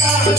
Hola.